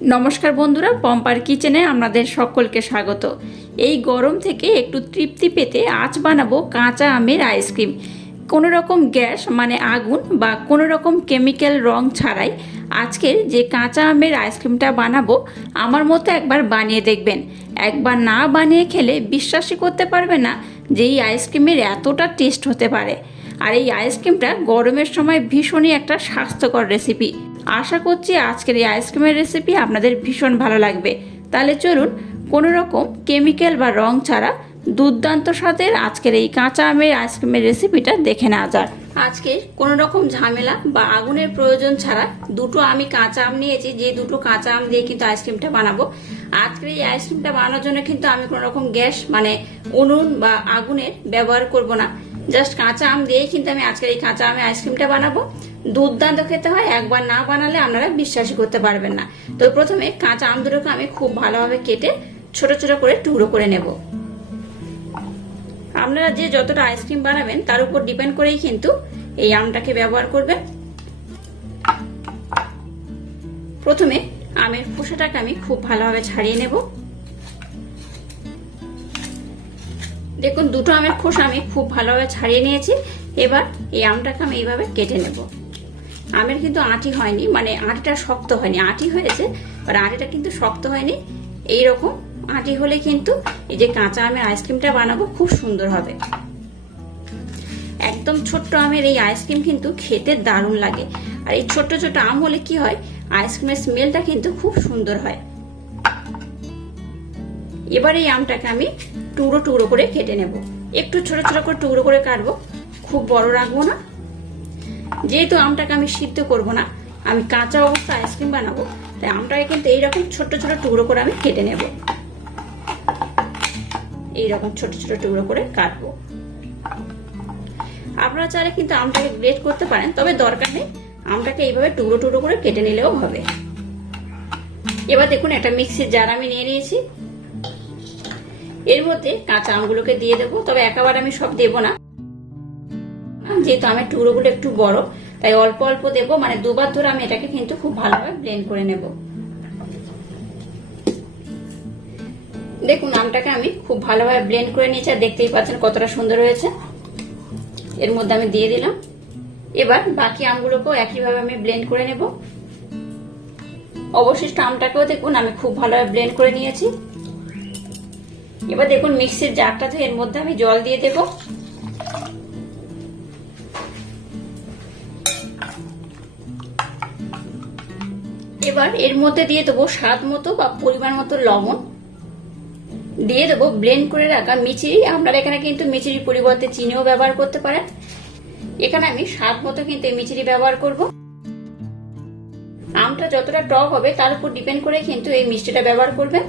নমস্কার বন্ধুরা, পম্পার কিচেনে আপনাদের সকলকে স্বাগত। এই গরম থেকে একটু তৃপ্তি পেতে আজ বানাবো কাঁচা আমের আইসক্রিম। কোনো রকম গ্যাস মানে আগুন বা কোনো রকম কেমিক্যাল রং ছাড়াই আজকের যে কাঁচা আমের আইসক্রিমটা বানাবো, আমার মতো একবার বানিয়ে দেখবেন। একবার না বানিয়ে খেলে বিশ্বাসই করতে পারবে না যে এই আইসক্রিমের এতটা টেস্ট হতে পারে। আর এই আইসক্রিমটা গরমের সময় ভীষণই একটা স্বাস্থ্যকর রেসিপি। আশা করছি আজকের এই আইসক্রিমের রেসিপি আপনাদের ভীষণ ভালো লাগবে। তাহলে চলুন কোনো রকম কেমিক্যাল বা রং ছাড়া দুর্দান্ত স্বাদের আজকের এই কাঁচা আমের আইসক্রিমের রেসিপিটা দেখে নেওয়া যাক। আজকে কোনো রকম ঝামেলা বা আগুনের প্রয়োজন ছাড়া দুটো আমি কাঁচা আম নিয়েছি, যে দুটো কাঁচা আম দিয়ে কিন্তু আইসক্রিমটা বানাবো। আজকের এই আইসক্রিমটা বানানোর জন্য কিন্তু আমি কোনো রকম গ্যাস মানে উনুন বা আগুনের ব্যবহার করব না। জাস্ট কাঁচা আম দিয়েই কিন্তু আমি আজকের এই কাঁচা আমের আইসক্রিমটা বানাবো। দুর্দান্ত খেতে হয়, একবার না বানালে আপনারা বিশ্বাসই করতে পারবেন না। তো প্রথমে কাঁচা আম দুটোকে আমি খুব ভালোভাবে কেটে ছোট ছোট করে টুকরো করে নেব। আপনারা যে যতটা আইসক্রিম বানাবেন তার উপর ডিপেন্ড করেই কিন্তু এই আমটাকে ব্যবহার করবেন। প্রথমে আমের খোসাটাকে আমি খুব ভালোভাবে ছাড়িয়ে নেব। দেখুন, দুটো আমের খোসা আমি খুব ভালোভাবে ছাড়িয়ে নিয়েছি। এবার এই আমটাকে আমি এইভাবে কেটে নেব। আমের কিন্তু আঁটি হয়নি, মানে আঁটিটা শক্ত হয়নি, আঁটি হয়েছে আর আঁটিটা কিন্তু শক্ত হয়নি। এইরকম আঁটি হলে কিন্তু এই যে কাঁচা আমের আইসক্রিমটা বানাবো খুব সুন্দর হবে। একদম ছোট্ট আমের এই আইসক্রিম কিন্তু খেতে দারুণ লাগে। আর এই ছোট্ট ছোট্ট আম হলে কি হয়, আইসক্রিমের স্মেলটা কিন্তু খুব সুন্দর হয়। এবার এই আমটাকে আমি টুকরো টুকরো করে কেটে নেব। একটু ছোট ছোট করে টুকরো করে কাটবো, খুব বড় রাখবো না। যেহেতু আমটাকে আমি সিদ্ধ করব না, আমি কাঁচা অবস্থা আইসক্রিম বানাবো, তাই আমটাকে কিন্তু এইরকম ছোট ছোট টুকরো করে আমি কেটে নেব। এইরকম ছোট ছোট টুকরো করে কাটবো। আপনারা চাইলে কিন্তু আমটাকে গ্রেট করতে পারেন, তবে দরকার নেই। আমটাকে এইভাবে টুকরো টুকরো করে কেটে নিলেও হবে। এবার দেখুন, একটা মিক্সির জার আমি নিয়ে নিয়েছি। এর মধ্যে কাঁচা আমগুলোকে দিয়ে দেবো, তবে একেবারে আমি সব দেবো না, যেহেতু আমের টুকরোগুলো একটু বড়, তাই অল্প অল্প দেবো। মানে দুবার ধরে আমি এটাকে কিন্তু খুব ভালোভাবে ব্লেন্ড করে নেব। দেখুন, আমটাকে আমি খুব ভালোভাবে ব্লেন্ড করে নিয়েছি, আর দেখতেই পাচ্ছেন কতটা সুন্দর হয়েছে। এর মধ্যে আমি দিয়ে দিলাম। এবার বাকি আমগুলোকেও একইভাবে আমি ব্লেন্ড করে নেব। অবশিষ্ট আমটাকেও দেখুন আমি খুব ভালোভাবে ব্লেন্ড করে নিয়েছি। এবার দেখুন, মিক্সির জারটা ধুয়ে এর মধ্যে আমি জল দিয়ে দেবো। এবার এর মধ্যে দিয়ে দেবো স্বাদ মতো বা পরিমাণ মতো লবণ, দিয়ে দেবো ব্লেন্ড করে রাখা মিচিরি। আপনারা এখানে কিন্তু মিচিরির পরিবর্তে চিনিও ব্যবহার করতে পারেন। এখানে আমি স্বাদ মতো কিন্তু এই মিচিরি ব্যবহার করব। আমটা যতটা টক হবে তার উপর ডিপেন্ড করে কিন্তু এই মিষ্টিটা ব্যবহার করবেন।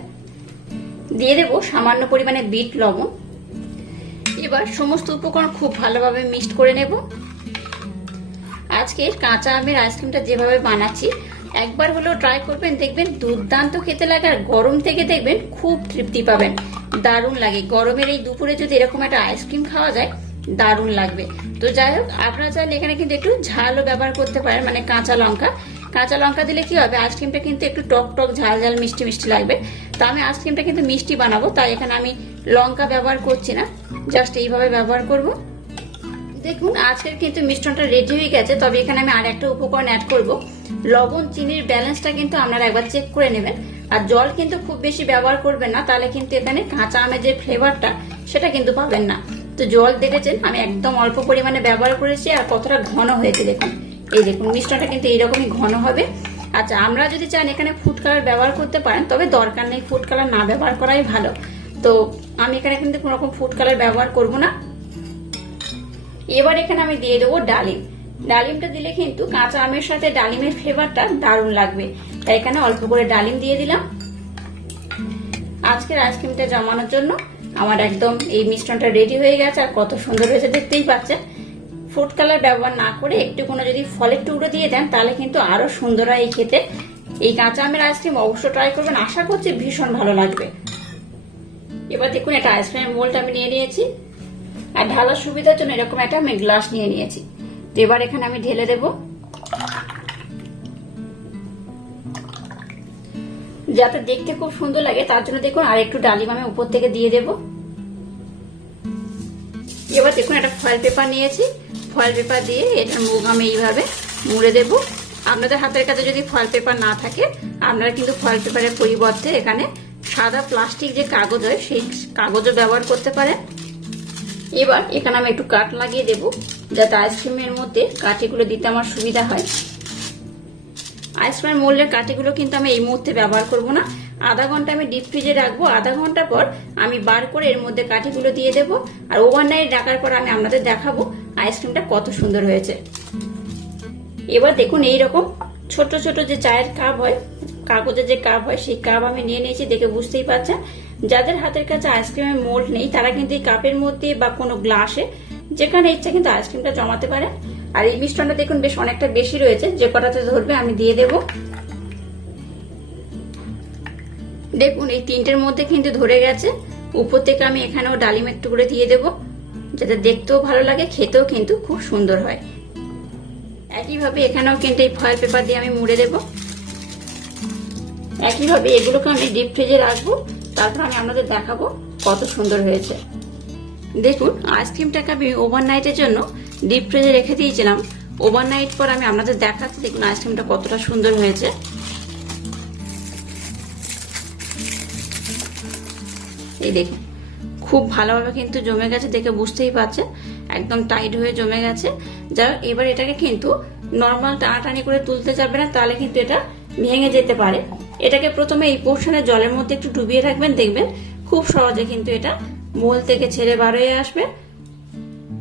দিয়ে দেবো সামান্য পরিমাণে বিট লবণ। এবার সমস্ত উপকরণ খুব ভালোভাবে মিক্সড করে নেব। আজকে কাঁচা আমের আইসক্রিমটা যেভাবে বানাচ্ছি একবার হলেও ট্রাই করবেন, দেখবেন দুর্দান্ত খেতে লাগে। আর গরম থেকে দেখবেন খুব তৃপ্তি পাবেন, দারুণ লাগে। গরমের এই দুপুরে যদি এরকম একটা আইসক্রিম খাওয়া যায় দারুণ লাগবে। তো যাই হোক, আপনারা চাইলে এখানে কিন্তু একটু ঝালও ব্যবহার করতে পারেন, মানে কাঁচা লঙ্কা। কাঁচা লঙ্কা দিলে কি হবে, আইসক্রিমটা কিন্তু একটু টক টক ঝাল ঝাল মিষ্টি মিষ্টি লাগবে। তো আমি আইসক্রিমটা কিন্তু মিষ্টি বানাবো, তাই এখানে আমি লঙ্কা ব্যবহার করছি না, জাস্ট এইভাবে ব্যবহার করব। দেখুন, আজকের কিন্তু মিশ্রণটা রেডি হয়ে গেছে। তবে এখানে আমি আর একটা উপকরণ অ্যাড করব। লবণ চিনির ব্যালেন্সটা কিন্তু আপনারা একবার চেক করে নেবেন। আর জল কিন্তু খুব বেশি ব্যবহার করবেন না, তাহলে কিন্তু এখানে কাঁচা আমের যে ফ্লেভারটা সেটা কিন্তু পাবেন না। তো জল দেখেছেন আমি একদম অল্প পরিমাণে ব্যবহার করেছি, আর কতটা ঘন হয়েছে দেখুন। এই দেখুন, মিশ্রণটা কিন্তু এইরকমই ঘন হবে। আচ্ছা, আমরা যদি চান এখানে ফুড কালার ব্যবহার করতে পারেন, তবে দরকার নেই, ফুড কালার না ব্যবহার করাই ভালো। তো আমি এখানে কিন্তু কোনো রকম ফুড কালার ব্যবহার করব না। এবার এখানে আমি দিয়ে দেবো ডালিম। ডালিমটা দিলে কিন্তু কাঁচা আমের সাথে ডালিমের ফ্লেভারটা দারুণ লাগবে, তাই এখানে অল্প করে ডালিম দিয়ে দিলাম। আজকের আইসক্রিমটা জমানোর জন্য আমার একদম এই মিশ্রণটা রেডি হয়ে গেছে, আর কত সুন্দর হয়েছে দেখতেই পাচ্ছেন। ফুড কালার ব্যবহার না করে একটু কোনো যদি ফলের টুকরো দিয়ে দেন তাহলে কিন্তু আরো সুন্দর হয় এই খেতে। এই কাঁচা আমের আইসক্রিম অবশ্যই ট্রাই করবেন, আশা করছি ভীষণ ভালো লাগবে। এবার দেখুন, একটা আইসক্রিমের মোল্ড আমি নিয়ে নিয়েছি, আর ঢালার সুবিধার জন্য এরকম একটা আমি গ্লাস নিয়ে নিয়েছি। তো এবার এখানে আমি ঢেলে দেব। যাতে দেখতে খুব সুন্দর লাগে তার জন্য দেখুন আর একটু ডালিম আমি উপর থেকে দিয়ে দেব। এবার দেখুন একটা ফয়েল পেপার নিয়েছি, ফয়েল পেপার দিয়ে এটার মুখ আমি এইভাবে মুড়ে দেব। আপনাদের হাতের কাছে যদি ফয়েল পেপার না থাকে আপনারা কিন্তু ফয়েল পেপারের পরিবর্তে এখানে সাদা প্লাস্টিক যে কাগজ হয় সেই কাগজও ব্যবহার করতে পারেন। এবার এখানে আমি একটু কাট লাগিয়ে দেব যাতে আইসক্রিমের মধ্যে কাঠিগুলো দিতে আমার সুবিধা হয়। আইসক্রিমের মোল্ডের কাঠিগুলো কিন্তু আমি এই মুহূর্তে ব্যবহার করব না, আধা ঘন্টা আমি ডিপ ফ্রিজে রাখবো। আধা ঘন্টা পর আমি বার করে এর মধ্যে কাঠিগুলো দিয়ে দেবো, আর ওভারনাইট রাখার পর আমি আপনাদের দেখাবো আইসক্রিমটা কত সুন্দর হয়েছে। এবার দেখুন এইরকম ছোট ছোট যে চায়ের কাপ হয়, কাগজের যে কাপ হয় সেই কাপ আমি নিয়ে নিয়েছি, দেখে বুঝতেই পারছেন। যাদের হাতের কাছে আইসক্রিমের মোল্ড নেই তারা কিন্তু এই কাপের মধ্যে বা কোনো গ্লাসে যেখানে ইচ্ছা কিন্তু আইসক্রিমটা জমাতে পারে। আর এই মিশ্রণটা দেখুন বেশ অনেকটা বেশি রয়েছে, যে কটাতে ধরবে আমি দিয়ে দেব। দেখুন এই তিনটের মধ্যে কিন্তু ধরে গেছে। উপর থেকে আমি এখানেও ডালিম একটু করে দিয়ে দেব যাতে দেখতেও ভালো লাগে, খেতেও কিন্তু খুব সুন্দর হয়। একইভাবে এখানেও কিন্তু এই ফয়েল পেপার দিয়ে আমি মুড়ে দেব। একইভাবে এগুলোকে আমি ডিপ ফ্রিজে রাখবো, তারপর আমি আপনাদের দেখাবো কত সুন্দর হয়েছে। দেখুন আইসক্রিমটাকে আমি ওভারনাইটের জন্য ডিপ ফ্রিজে রেখে দিয়েছিলাম। ওভারনাইট পর আমি আপনাদের দেখাচ্ছি দেখুন আইসক্রিমটা কতটা সুন্দর হয়েছে। এই দেখুন খুব ভালোভাবে কিন্তু জমে গেছে, দেখে বুঝতেই পারছেন একদম টাইট হয়ে জমে গেছে। যা এবার এটাকে কিন্তু নর্মাল টানাটানি করে তুলতে যাবে না, তাহলে কিন্তু এটা ভেঙে যেতে পারে। এটাকে প্রথমে এই পোর্শনে জলের মধ্যে একটু ডুবিয়ে রাখবেন, দেখবেন খুব সহজে কিন্তু এটা মোল থেকে ছেড়ে বার হয়ে আসবে।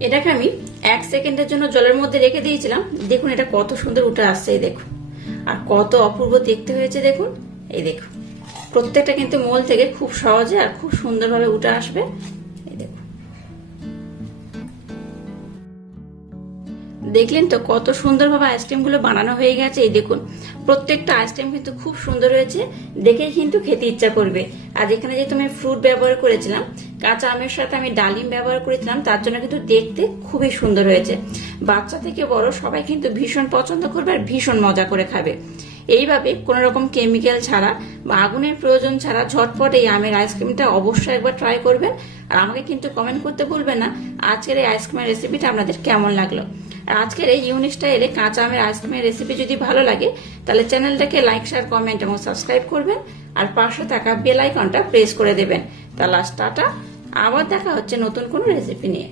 এটাকে আমি 1 সেকেন্ডের জন্য জলের মধ্যে রেখে দিয়েছিলাম, দেখুন এটা কত সুন্দর উঠে আসছে। এই দেখুন আর কত অপূর্ব দেখতে হয়েছে দেখুন। এই দেখুন প্রত্যেকটা কিন্তু মোল থেকে খুব সহজে আর খুব সুন্দরভাবে উঠে আসবে। এই দেখুন দেখলেন তো কত সুন্দরভাবে আইসক্রিম গুলো বানানো হয়ে গেছে। এই দেখুন প্রত্যেকটা আইসক্রিম কিন্তু খুব সুন্দর হয়েছে, দেখেই কিন্তু খেতে ইচ্ছা করবে। আর এখানে যেহেতু আমি ফ্রুট ব্যবহার করেছিলাম, কাঁচা আমের সাথে আমি ডালিম ব্যবহার করেছিলাম, তার জন্য কিন্তু দেখতে খুবই সুন্দর হয়েছে। বাচ্চা থেকে বড় সবাই কিন্তু ভীষণ পছন্দ করবে আর ভীষণ মজা করে খাবে। এইভাবে কোনো রকম কেমিক্যাল ছাড়া বা আগুনের প্রয়োজন ছাড়া ঝটপট এই আমের আইসক্রিমটা অবশ্যই একবার ট্রাই করবেন। আর আমাকে কিন্তু কমেন্ট করতে ভুলবেন না আজকের এই আইসক্রিমের রেসিপিটা আপনাদের কেমন লাগলো। আর আজকের এই ইউনিক স্টাইলে কাঁচা আমের আইসক্রিমের রেসিপি যদি ভালো লাগে তাহলে চ্যানেলটাকে লাইক, শেয়ার, কমেন্ট এবং সাবস্ক্রাইব করবেন, আর পাশে থাকা বেল আইকনটা প্রেস করে দেবেন। তাহলে টাটা, আবার দেখা হচ্ছে নতুন কোনো রেসিপি নিয়ে।